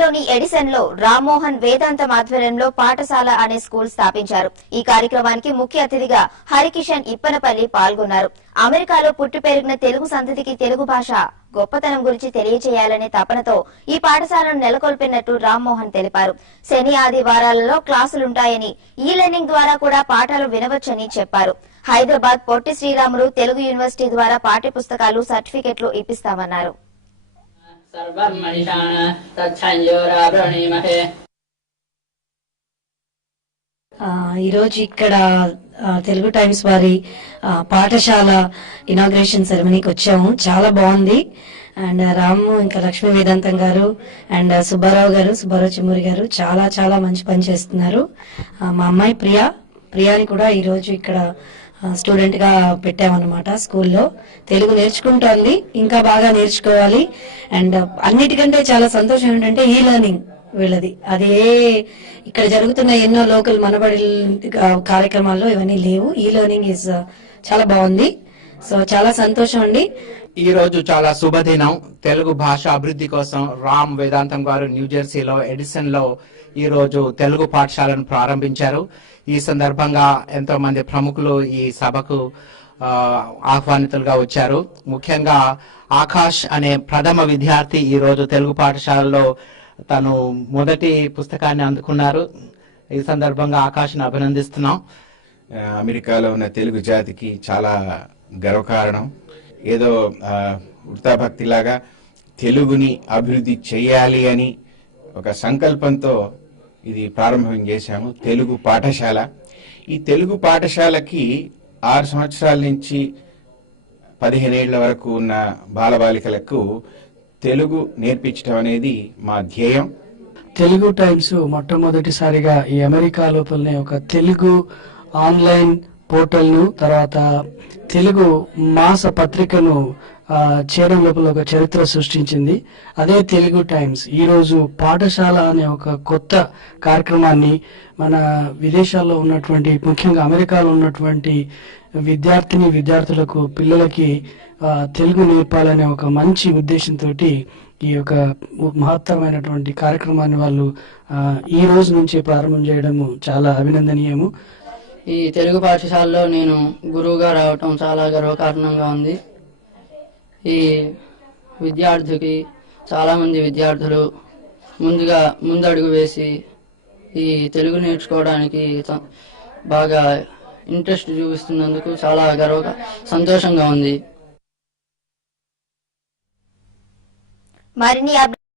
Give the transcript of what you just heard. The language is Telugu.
లోని ఎడిసన్ లో రామ్మోహన్ వేదాంతం ఆధ్వర్యంలో పాఠశాల అనే స్కూల్ స్థాపించారు. ఈ కార్యక్రమానికి ముఖ్య అతిథిగా హరికిషన్ ఇప్పనపల్లి పాల్గొన్నారు. అమెరికాలో పుట్టి పెరిగిన తెలుగు సంతతికి తెలుగు భాష గొప్పతనం గురించి తెలియజేయాలనే తపనతో ఈ పాఠశాలను నెలకొల్పినట్టు రామ్మోహన్ తెలిపారు. శని ఆదివారాలలో క్లాసులుంటాయని, ఈ లెర్నింగ్ ద్వారా కూడా పాఠాలు వినవచ్చని చెప్పారు. హైదరాబాద్ పొట్టి శ్రీరాములు తెలుగు యూనివర్సిటీ ద్వారా పాఠ్య పుస్తకాలు, సర్టిఫికెట్లు ఇప్పిస్తామన్నారు. ఈరోజు ఇక్కడ తెలుగు టైమ్స్ వారి పాఠశాల ఇనాగ్రేషన్ సెరమనీకి వచ్చాము. చాలా బాగుంది. అండ్ రాము ఇంకా లక్ష్మీ వేదాంతం గారు అండ్ సుబ్బారావు చిమ్మూరి గారు చాలా చాలా మంచి పని చేస్తున్నారు. మా అమ్మాయి ప్రియాని కూడా ఈరోజు ఇక్కడ స్టూడెంట్ గా పెట్టామన్నమాట. స్కూల్లో తెలుగు నేర్చుకుంటోంది, ఇంకా బాగా నేర్చుకోవాలి. అండ్ అన్నిటికంటే చాలా సంతోషం ఏంటంటే ఈ లెర్నింగ్ వీళ్ళది. అది ఇక్కడ జరుగుతున్న ఎన్నో లోకల్ మనబడి కార్యక్రమాల్లో ఇవన్నీ లేవు. ఈ లెర్నింగ్ ఇస్ చాలా బాగుంది. సో చాలా సంతోషం అండి. ఈ రోజు చాలా శుభదినం. తెలుగు భాష అభివృద్ధి కోసం రామ్ వేదాంతం గారు న్యూజెర్సీలో ఎడిసన్ లో ఈ రోజు తెలుగు పాఠశాలను ప్రారంభించారు. ఈ సందర్భంగా ఎంతో మంది ప్రముఖులు ఈ సభకు ఆహ్వానితులుగా వచ్చారు. ముఖ్యంగా ఆకాష్ అనే ప్రథమ విద్యార్థి ఈ రోజు తెలుగు పాఠశాలలో తను మొదటి పుస్తకాన్ని అందుకున్నారు. ఈ సందర్భంగా ఆకాష్ని అభినందిస్తున్నాం. అమెరికాలో ఉన్న తెలుగు జాతికి చాలా గర్వకారణం. ఏదో వృత్తాభక్తిలాగా తెలుగుని అభివృద్ధి చేయాలి అని ఒక సంకల్పంతో ఇది ప్రారంభం చేశాము. తెలుగు పాఠశాల. ఈ తెలుగు పాఠశాలకి 6 సంవత్సరాల నుంచి 15 ఏళ్ల వరకు ఉన్న బాలబాలికలకు తెలుగు నేర్పించడం అనేది మా ధ్యేయం. తెలుగు టైమ్స్ మొట్టమొదటిసారిగా ఈ అమెరికా లోపలనే ఒక తెలుగు ఆన్లైన్ పోర్టల్ ను, తర్వాత తెలుగు మాస పత్రికను చేయడం లోపల ఒక చరిత్ర సృష్టించింది. అదే తెలుగు టైమ్స్ ఈ రోజు పాఠశాల అనే ఒక కొత్త కార్యక్రమాన్ని మన విదేశాల్లో ఉన్నటువంటి, ముఖ్యంగా అమెరికాలో ఉన్నటువంటి విద్యార్థులకు, పిల్లలకి తెలుగు నేర్పాలనే ఒక మంచి ఉద్దేశంతో ఈ యొక్క మహత్తరమైనటువంటి కార్యక్రమాన్ని వాళ్ళు ఈ రోజు నుంచి ప్రారంభం చేయడము చాలా అభినందనీయము. ఈ తెలుగు పాఠశాలలో నేను గురువుగా రావటం చాలా గర్వకారణంగా ఉంది. ఈ విద్యార్థికి చాలా మంది విద్యార్థులు ముందడుగు వేసి ఈ తెలుగు నేర్చుకోవడానికి బాగా ఇంట్రెస్ట్ చూపిస్తున్నందుకు చాలా సంతోషంగా ఉంది. మరిన్ని